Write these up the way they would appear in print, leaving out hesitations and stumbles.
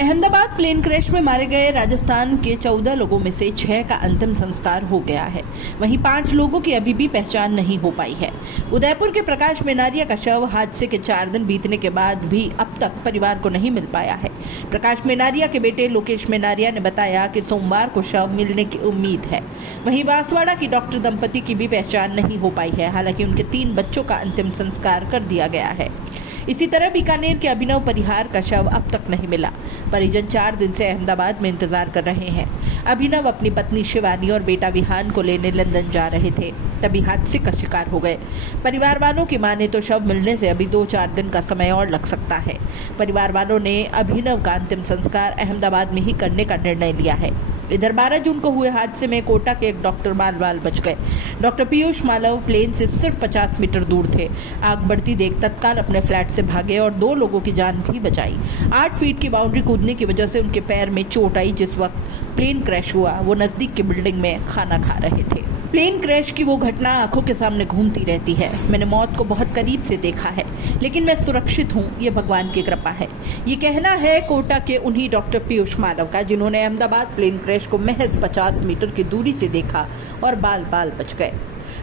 Ahmedabad plane crash में मारे गए राजस्थान के 14 लोगों में से 6 का अंतिम संस्कार हो गया है। वहीं 5 लोगों की अभी भी पहचान नहीं हो पाई है। उदयपुर के प्रकाश मेनारिया का शव हादसे के 4 दिन बीतने के बाद भी अब तक परिवार को नहीं मिल पाया है। प्रकाश मेनारिया के बेटे लोकेश मेनारिया ने बताया कि सोमवार को शव मिलने की उम्मीद है। वहीं बांसवाड़ा की डॉक्टर दंपति की भी पहचान नहीं हो पाई है। हालांकि उनके 3 बच्चों का अंतिम संस्कार कर दिया गया है। इसी तरह बीकानेर के अभिनव परिहार का शव अब तक नहीं मिला। परिजन 4 दिन से अहमदाबाद में इंतजार कर रहे हैं। अभिनव अपनी पत्नी शिवानी और बेटा विहान को लेने लंदन जा रहे थे, तभी हादसे का शिकार हो गए। परिवार वालों की माने तो शव मिलने से अभी 2-4 दिन का समय और लग सकता है। परिवार वालों ने अभिनव का अंतिम संस्कार अहमदाबाद में ही करने का निर्णय लिया है। इधर 12 जून को हुए हादसे में कोटा के एक डॉक्टर बाल बच गए। डॉक्टर पीयूष मालव प्लेन से सिर्फ 50 मीटर दूर थे। आग बढ़ती देख तत्काल अपने फ्लैट से भागे और 2 लोगों की जान भी बचाई। 8 फीट की बाउंड्री कूदने की वजह से उनके पैर में चोट आई। जिस वक्त प्लेन क्रैश हुआ वो नज़दीक की बिल्डिंग में खाना खा रहे थे। प्लेन क्रैश की वो घटना आंखों के सामने घूमती रहती है। मैंने मौत को बहुत करीब से देखा है, लेकिन मैं सुरक्षित हूँ, ये भगवान की कृपा है। ये कहना है कोटा के उन्हीं डॉक्टर पीयूष मालव का, जिन्होंने अहमदाबाद प्लेन क्रैश को महज 50 मीटर की दूरी से देखा और बाल बच गए।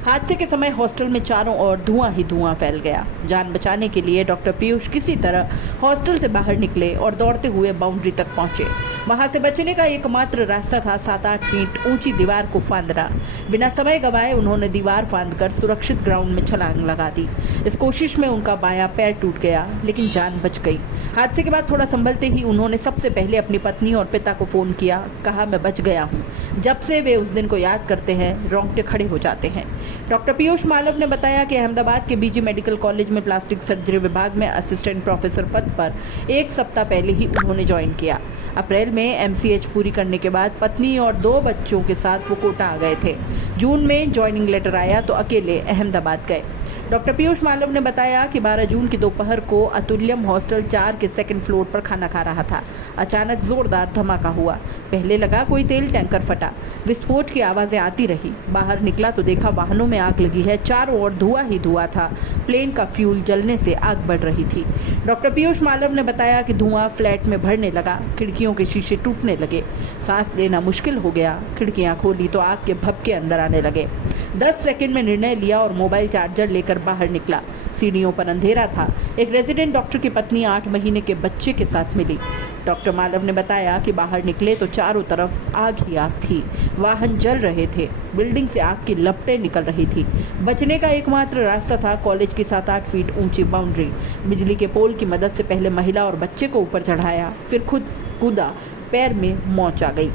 हादसे के समय हॉस्टल में चारों ओर धुआं ही धुआं फैल गया। जान बचाने के लिए डॉक्टर पीयूष किसी तरह हॉस्टल से बाहर निकले और दौड़ते हुए बाउंड्री तक पहुंचे। वहां से बचने का एकमात्र रास्ता था 7-8 फीट ऊंची दीवार को फांदना। बिना समय गंवाए उन्होंने दीवार फांदकर सुरक्षित ग्राउंड में छलांग लगा दी। इस कोशिश में उनका बायां पैर टूट गया, लेकिन जान बच गई। हादसे के बाद थोड़ा संभलते ही उन्होंने सबसे पहले अपनी पत्नी और पिता को फ़ोन किया, कहा मैं बच गया हूँ। जब से वे उस दिन को याद करते हैं, रोंगटे खड़े हो जाते हैं। डॉक्टर पीयूष मालव ने बताया कि अहमदाबाद के बीजी मेडिकल कॉलेज में प्लास्टिक सर्जरी विभाग में असिस्टेंट प्रोफेसर पद पर 1 सप्ताह पहले ही उन्होंने ज्वाइन किया। अप्रैल में MCH पूरी करने के बाद पत्नी और 2 बच्चों के साथ वो कोटा आ गए थे। जून में ज्वाइनिंग लेटर आया तो अकेले अहमदाबाद गए। डॉक्टर पीयूष मालव ने बताया कि 12 जून की दोपहर को अतुल्यम हॉस्टल 4 के 2nd फ्लोर पर खाना खा रहा था। अचानक जोरदार धमाका हुआ। पहले लगा कोई तेल टैंकर फटा। विस्फोट की आवाज़ें आती रही। बाहर निकला तो देखा वाहनों में आग लगी है। चारों ओर धुआं ही धुआं था। प्लेन का फ्यूल जलने से आग बढ़ रही थी। डॉक्टर पीयूष मालव ने बताया कि धुआं फ्लैट में भरने लगा। खिड़कियों के शीशे टूटने लगे। सांस लेना मुश्किल हो गया। खिड़कियाँ खोली तो आग के भभके अंदर आने लगे। 10 सेकंड में निर्णय लिया और मोबाइल चार्जर लेकर बाहर निकला। सीढ़ियों पर अंधेरा था। एक रेजिडेंट डॉक्टर की पत्नी 8 महीने के बच्चे के साथ मिली। डॉक्टर मालव ने बताया कि बाहर निकले तो चारों तरफ आग ही आग थी। वाहन जल रहे थे। बिल्डिंग से आग की लपटें निकल रही थी। बचने का एकमात्र रास्ता था कॉलेज की 7-8 फीट ऊंची बाउंड्री। बिजली के पोल की मदद से पहले महिला और बच्चे को ऊपर चढ़ाया, फिर खुद कूदा। पैर में मोच आ गई।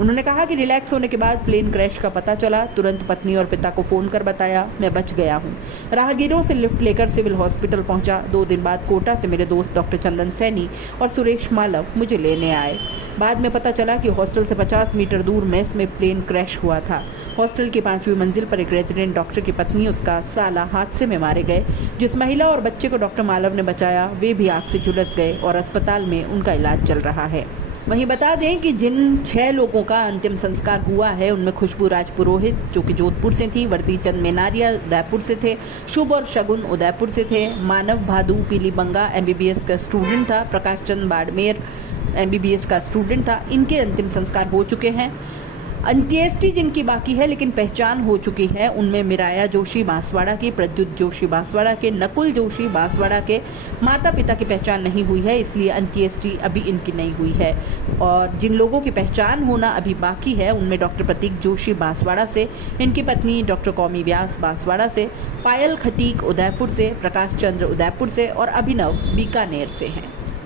उन्होंने कहा कि रिलैक्स होने के बाद प्लेन क्रैश का पता चला, तुरंत पत्नी और पिता को फ़ोन कर बताया मैं बच गया हूँ। राहगीरों से लिफ्ट लेकर सिविल हॉस्पिटल पहुँचा। 2 दिन बाद कोटा से मेरे दोस्त डॉक्टर चंदन सैनी और सुरेश मालव मुझे लेने आए। बाद में पता चला कि हॉस्टल से 50 मीटर दूर मेस में प्लेन क्रैश हुआ था। हॉस्टल की 5वीं मंजिल पर एक रेजिडेंट डॉक्टर की पत्नी उसका साला हादसे में मारे गए। जिस महिला और बच्चे को डॉक्टर मालव ने बचाया वे भी आग से झुलस गए और अस्पताल में उनका इलाज चल रहा है। वहीं बता दें कि जिन 6 लोगों का अंतिम संस्कार हुआ है उनमें खुशबू राजपुरोहित जो कि जोधपुर से थी, वर्दी चंद मेनारिया उदयपुर से थे, शुभ और शगुन उदयपुर से थे, मानव भादु पीलीबंगा MBBS का स्टूडेंट था, प्रकाश चंद बाड़मेर MBBS का स्टूडेंट था। इनके अंतिम संस्कार हो चुके हैं। अंत्येष्टि जिनकी बाकी है लेकिन पहचान हो चुकी है उनमें मिराया जोशी बांसवाड़ा की, प्रद्युत जोशी बांसवाड़ा के, नकुल जोशी बांसवाड़ा के। माता पिता की पहचान नहीं हुई है, इसलिए अंत्येष्टि अभी इनकी नहीं हुई है। और जिन लोगों की पहचान होना अभी बाकी है उनमें डॉक्टर प्रतीक जोशी बांसवाड़ा से, इनकी पत्नी डॉक्टर कौमी व्यास बांसवाड़ा से, पायल खटीक उदयपुर से, प्रकाश चंद्र उदयपुर से और अभिनव बीकानेर से हैं।